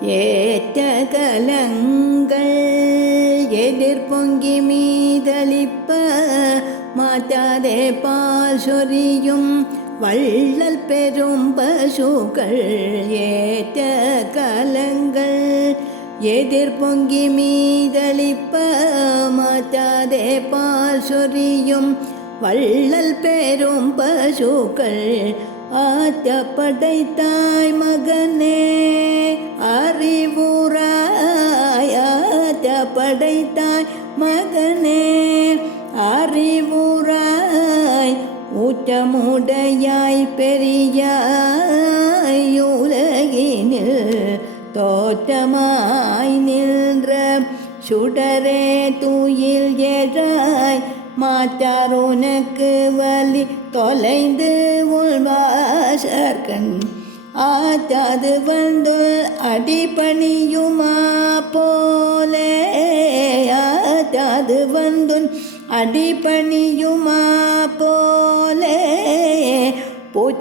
ஏற்ற கலங்கள் எதிர்பொங்கி மீதளிப்ப மாற்றாதே பால் சொரியும் வள்ளல் பெரும் பசுக்கள் ஏற்ற கலங்கள் எதிர்பொங்கி மீதளிப்ப மாற்றாதே பால் சொரியும் வள்ளல் பெரும் பசுக்கள் ஆத்த படைத்தாய் மகனே. தோற்றமுடையாய் பெரியாய் தோற்றமாய் நின்ற சுடரே தூயில் எழாய் மாற்றார் உனக்கு வலி தொலைந்து உள்வாசர்கண் ஆத்தாது வந்து அடிபணியுமா போலே? ஆத்தாது வந்து அடிபணியுமா போ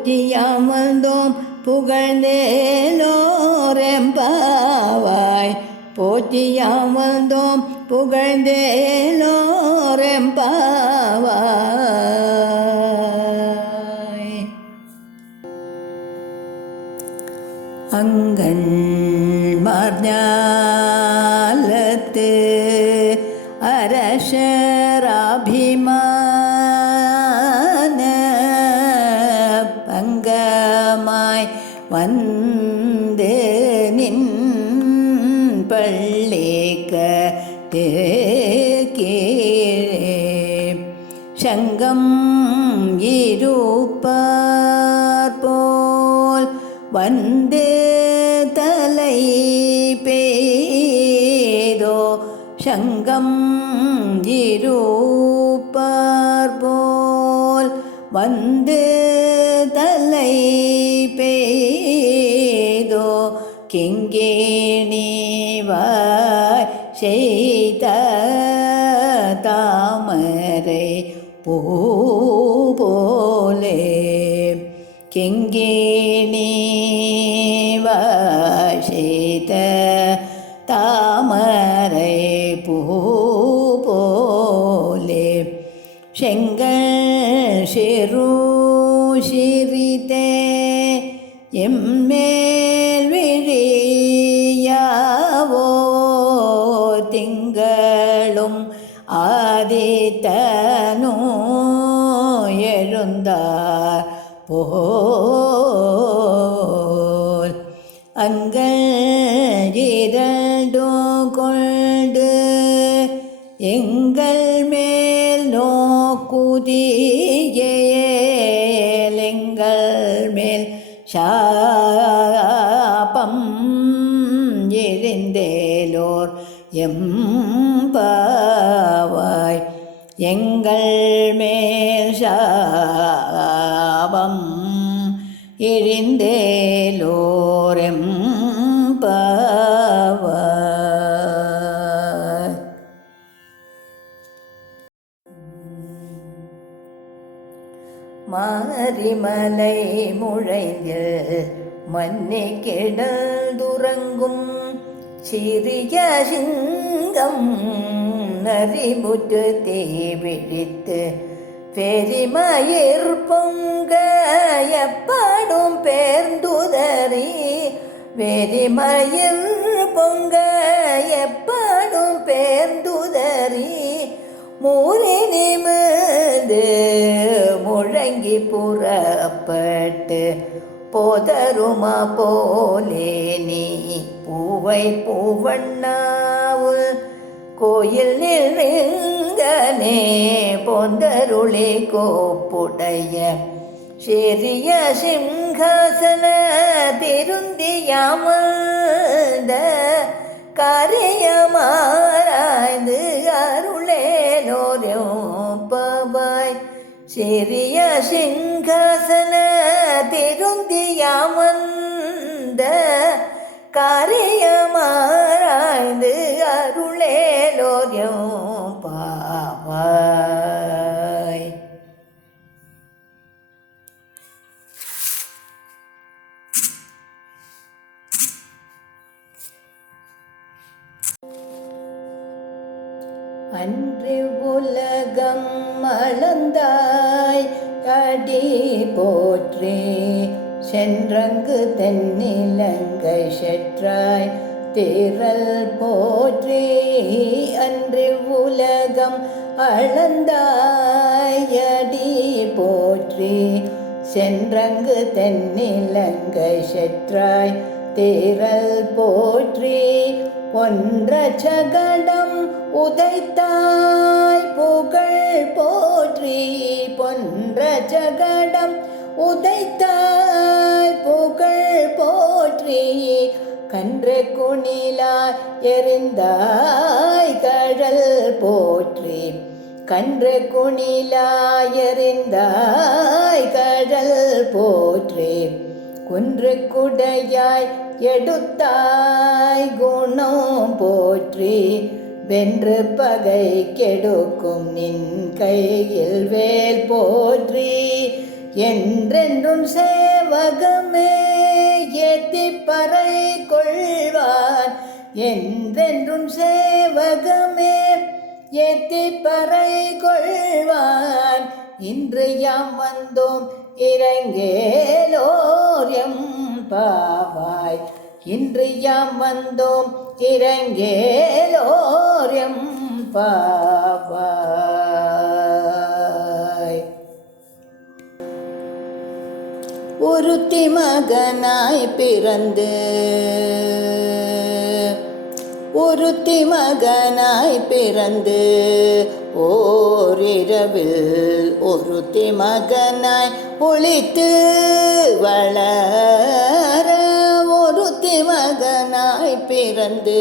போற்றி அமர்ந்தோம் புகழ்ந்தேலோரெம்பாவாய் போற்றி அமர்ந்தோம் புகழ்ந்தேலோ வந்து நின் பள்ளிக்க கீழே சங்கம் இருப்பார் போல் வந்து தலை பேதோ. சங்கம் இருப்பார் போல் வந்து கிங்கேணிவாய் செய்த தாமரை போலே. கிங்கேணிவாய் ஆதித்தனோ எழுந்தார் போல். அங்கள் இரண்டோ கொண்டு எங்கள் மேல் நோக்குதியேலெங்கள் மேல் சாபம் எரிந்தே எம்பாவாய் எங்கள் மேஷாபம் இழிந்தேலோரெம் எரிந்தேலோர் மாரிமலை முழைந்தில் மன்னி கிடந்துறங்கும் சிறிய சிங்கம் நரிமுற்று தீ பிடித்து பெரிமயிர் பொங்க எப்பாடும் பேர்ந்துதறி வெறிமயிர் பொங்க எப்பாடும் பேர்ந்துதறி மூறி நிமிர்ந்து முழங்கி புறப்பட்டு போதருமா போலே பூவை பூவண்ணாவு கோயில் நின்றே பொந்தருளே கோப்புடைய சிறிய சிங்காசன திருந்தியாமந்த காரியமாராய்ந்து அருளேலோரும் பவாய் சிறிய சிங்காசன திருந்தியாமந்த கரியமாராய்ந்து அருளேலோர் எம் பாவாய். அன்று உலகம் மலந்தாய் அடி போற்றே சென்றங்கு தென்னிலங்கை செற்றாய் திரள் போற்றி அன்று உலகம் அளந்தாயடி போற்றி. சென்றங்கு தென்னிலங்கை செற்றாய் திரள் போற்றி. ஒன்ற சகடம் உதைத்தாய் புகழ் போற்றி. பொன்ற சகடம் உதைத்தாய் எறிந்தாய் கழல் போற்றி. கன்று குணிலாய் எறிந்தாய் கழல் போற்றி. குன்று குடையாய் எடுத்தாய் குணம் போற்றி. வென்று பகை கெடுக்கும் நின் கையில் வேல் போற்றி. என்றென்றும் சேவகமே ஏத்தி பறை கொள்வான் என்றென்றும் சேவகமே ஏத்தி பறை கொள்வான் இன்று யாம் வந்தோம் இறங்கேலோரியம் பாவாய். இன்று யாம் வந்தோம் இறங்கேலோரியம் பாவாய். உருத்தி மகனாய் பிறந்து ஒருத்தி மகனாய் பிறந்து ஓரிரவில் ஒருத்தி மகனாய் ஒழித்து வளர ஒருத்தி மகனாய் பிறந்து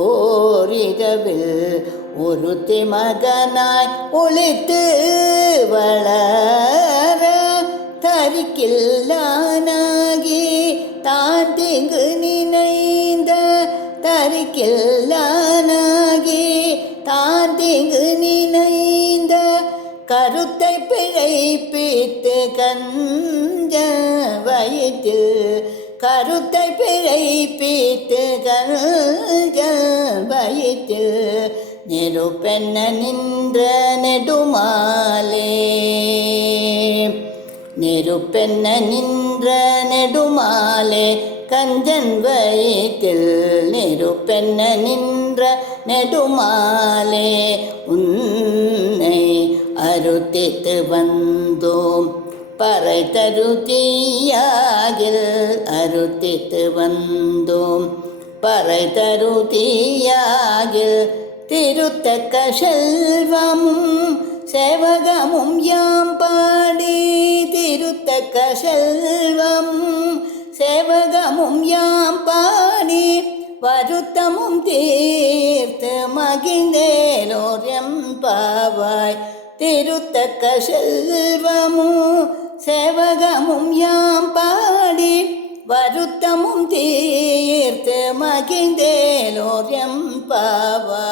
ஓரிரவில் ஒருத்தி மகனாய் ஒழித்து வளர தரிக்கில்லானா வயிற்றில் கருத்தை பிழைப்பித்து கஞ்ச வயிற்றில் நெருப்பெண்ண நின்ற நெடுமாலே. நெருப்பெண்ண நின்ற நெடுமாலே கஞ்சன் வயிற்றில் நெருப்பெண்ண நின்ற நெடுமாலே. உன்னை அறுத்தித்து வந்தோம். பறை அருத்தித்து வந்தோம். பறை திருத்தக்க செல்வமும் செவகமும் யாம் பாடி திருத்தக்க செல்வமும் செவகமும் யாம் பாடி வருத்தமும் தீர்த்து மகிழ்ந்தேலோர் எம்பாவாய் திருத்தக்க செல்வமும் சேவகமும் யாம் பாடி வருத்தமும் தீர்த்து மகிழ்ந்தேலோர் பாவா.